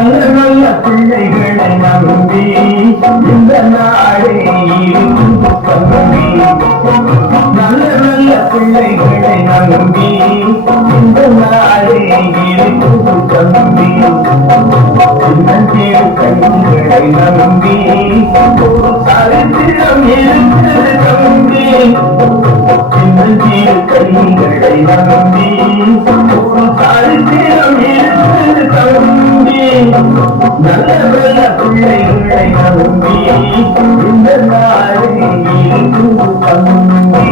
நல்ல நல்ல பிள்ளைகளை நம்பி இந்த நாடே இருக்கும் தம்பி. நல்ல நல்ல பிள்ளைகளை நம்பி இந்த நாடே இருக்கும் தம்பி. சின்னஞ்சிறு கைகளை நம்பி ஒரு சரித்திரம் இருக்குது தம்பி. சின்னஞ்சிறு கைகளை நம்பி ஒரு சரித்திரம் இருக்குது தம்பி. நல்ல நல்ல பிள்ளைகளை நம்பி இந்த நாடே இருக்கும் தம்பி.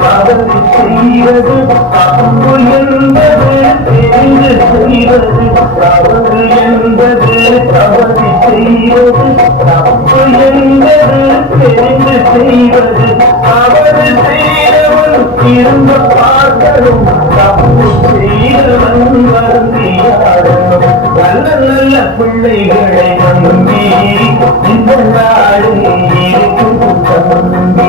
தவறு செய்வது தப்பு என்பது தெரிந்து செய்வது. தவறு என்பது தவறு செய்வது தப்பு என்பது தெரிந்து செய்வது. தவறு செய்தவன் திரும்ப பார்க்கணும், தப்பு செய்தவன் வருந்தியாடணும். நல்ல நல்ல பிள்ளைகளை நம்பி இந்த நாடு இருக்கும் தம்பி.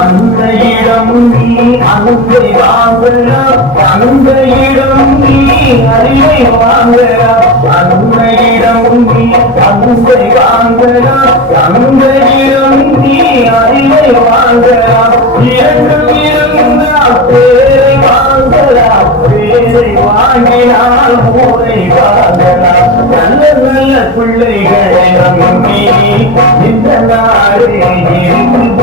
அந்த இடம் நீ அன்பை வாங்கலாம், அந்த இடம் நீ அறிவை வாங்கலாம். அந்த இடம் நீ அன்பை வாங்கலாம், அந்த இடம் நீ அறிவை வாங்கலாம். இரண்டும் இருந்தால் பேரை வாங்கலாம், பேரை வாங்கினால் ஊரை வாங்கலாம். நல்ல நல்ல பிள்ளைகளை நம்பி இந்த நாடே இருக்கும்